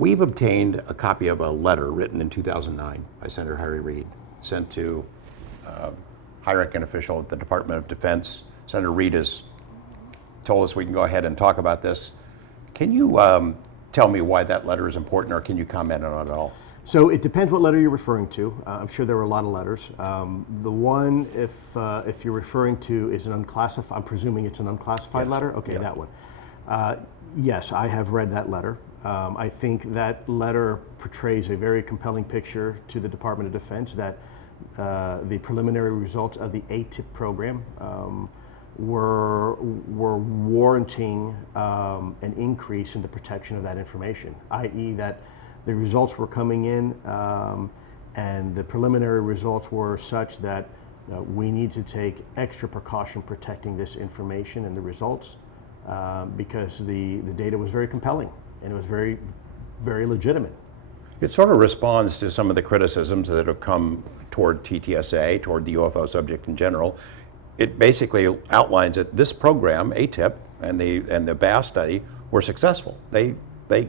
We've obtained a copy of a letter written in 2009 by Senator Harry Reid, sent to a high-ranking official at the Department of Defense. Senator Reid has told us we can go ahead and talk about this. Can you tell me why that letter is important, or can you comment on it at all? So it depends what letter you're referring to. I'm sure there were a lot of letters. The one, if you're referring to, is an unclassified. I'm presuming it's an unclassified letter. Okay, that one. Yes, I have read that letter. I think that letter portrays a very compelling picture to the Department of Defense that the preliminary results of the AATIP program were warranting an increase in the protection of that information, i.e. that the results were coming in and the preliminary results were such that we need to take extra precaution protecting this information and the results because the data was very compelling and it was very, very legitimate. It sort of responds to some of the criticisms that have come toward TTSA, toward the UFO subject in general. It basically outlines that this program, AATIP, and the BAASS study were successful. They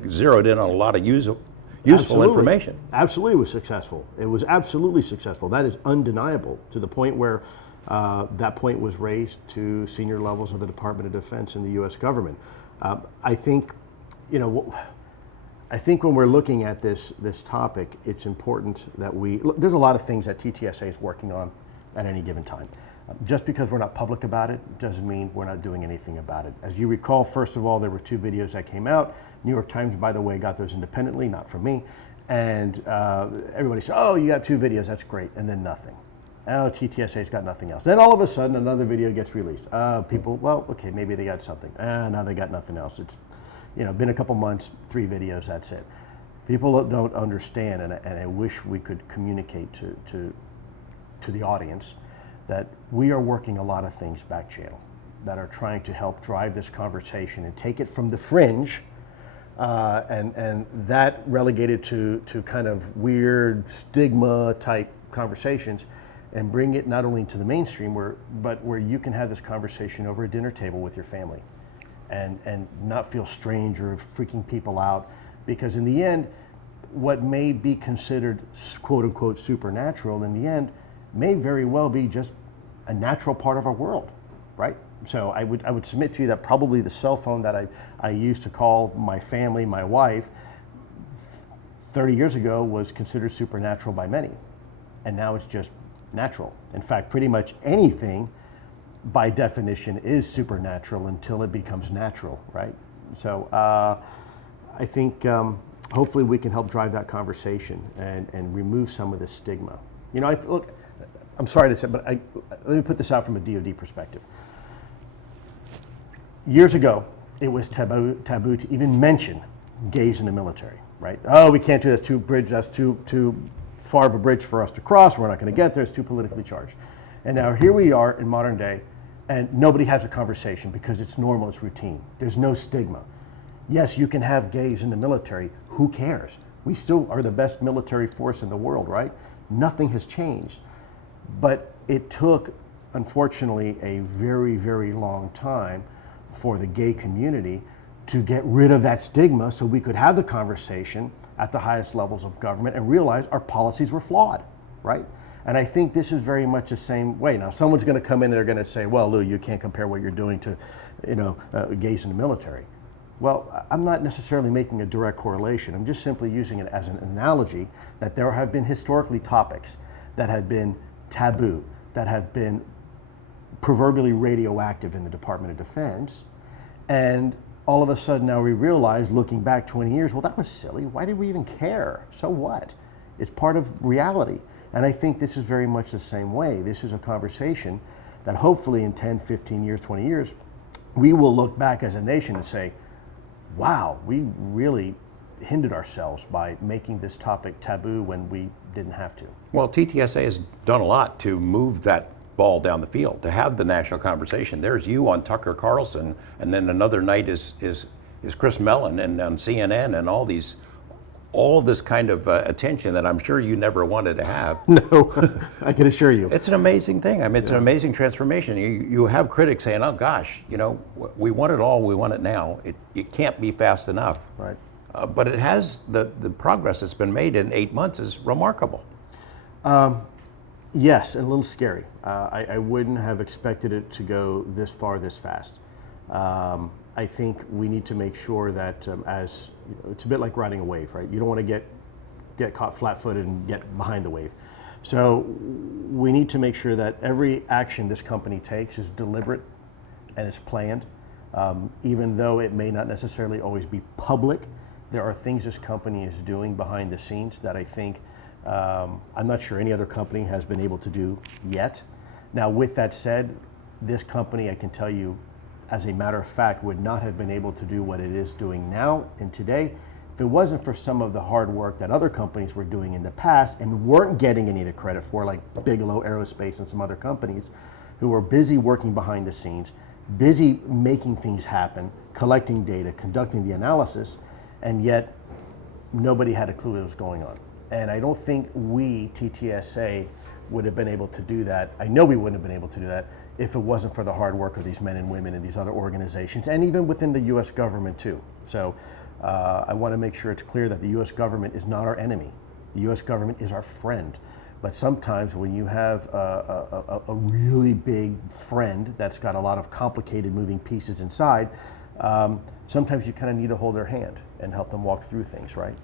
zeroed in on a lot of useful information. Absolutely was successful. It was absolutely successful. That is undeniable, to the point where that point was raised to senior levels of the Department of Defense and the U.S. government. I think, I think when we're looking at this topic, it's important that there's a lot of things that TTSA is working on at any given time. Just because we're not public about it doesn't mean we're not doing anything about it. As you recall, first of all, there were 2 videos that came out. New York Times, by the way, got those independently, not from me. And everybody said, oh, you got 2 videos, that's great, and then nothing. Oh, TTSA's got nothing else. Then all of a sudden, another video gets released. People, well, okay, maybe they got something. Now they got nothing else. It's been a couple months, 3 videos, that's it. People don't understand, and I wish we could communicate to the audience that we are working a lot of things back channel that are trying to help drive this conversation and take it from the fringe and that relegated to kind of weird stigma type conversations and bring it not only to the mainstream but where you can have this conversation over a dinner table with your family and not feel strange or freaking people out, because in the end what may be considered quote unquote supernatural in the end may very well be just a natural part of our world, right? So I would submit to you that probably the cell phone that I used to call my family, my wife, 30 years ago was considered supernatural by many. And now it's just natural. In fact, pretty much anything by definition is supernatural until it becomes natural, right? So I think hopefully we can help drive that conversation and remove some of the stigma. Look, I'm sorry to say, but let me put this out from a DoD perspective. Years ago, it was taboo to even mention gays in the military, right? Oh, we can't do that. That's too far of a bridge for us to cross. We're not going to get there. It's too politically charged. And now here we are in modern day, and nobody has a conversation because it's normal, it's routine. There's no stigma. Yes, you can have gays in the military. Who cares? We still are the best military force in the world, right? Nothing has changed. But it took, unfortunately, a very, very long time for the gay community to get rid of that stigma so we could have the conversation at the highest levels of government and realize our policies were flawed, right? And I think this is very much the same way. Now, someone's going to come in and they're going to say, well, Lou, you can't compare what you're doing to, gays in the military. Well, I'm not necessarily making a direct correlation. I'm just simply using it as an analogy that there have been historically topics that have been taboo, that have been proverbially radioactive in the Department of Defense, and all of a sudden now we realize, looking back 20 years, well, that was silly. Why did we even care? So what? It's part of reality. And I think this is very much the same way. This is a conversation that hopefully in 10, 15 years, 20 years, we will look back as a nation and say, wow, we really hindered ourselves by making this topic taboo when we didn't have to. Well, TTSA has done a lot to move that ball down the field, to have the national conversation. There's you on Tucker Carlson, and then another night is Chris Mellon and on CNN, and all this kind of attention that I'm sure you never wanted to have. No, I can assure you. It's an amazing thing. I mean, it's an amazing transformation. You have critics saying, oh gosh, we want it all, we want it now. It can't be fast enough. Right. but it has, the progress that's been made in 8 months is remarkable. Yes, and a little scary. I wouldn't have expected it to go this far, this fast. I think we need to make sure that as it's a bit like riding a wave, right? You don't want to get caught flat-footed and get behind the wave. So we need to make sure that every action this company takes is deliberate and is planned. Even though it may not necessarily always be public, there are things this company is doing behind the scenes that I think I'm not sure any other company has been able to do yet. Now, with that said, this company, I can tell you, as a matter of fact, would not have been able to do what it is doing now and today if it wasn't for some of the hard work that other companies were doing in the past and weren't getting any of the credit for, like Bigelow Aerospace and some other companies who were busy working behind the scenes, busy making things happen, collecting data, conducting the analysis, and yet nobody had a clue what was going on. And I don't think we, TTSA, would have been able to do that. I know we wouldn't have been able to do that if it wasn't for the hard work of these men and women in these other organizations, and even within the US government too. So I want to make sure it's clear that the US government is not our enemy. The US government is our friend. But sometimes when you have a really big friend that's got a lot of complicated moving pieces inside, sometimes you kind of need to hold their hand and help them walk through things, right?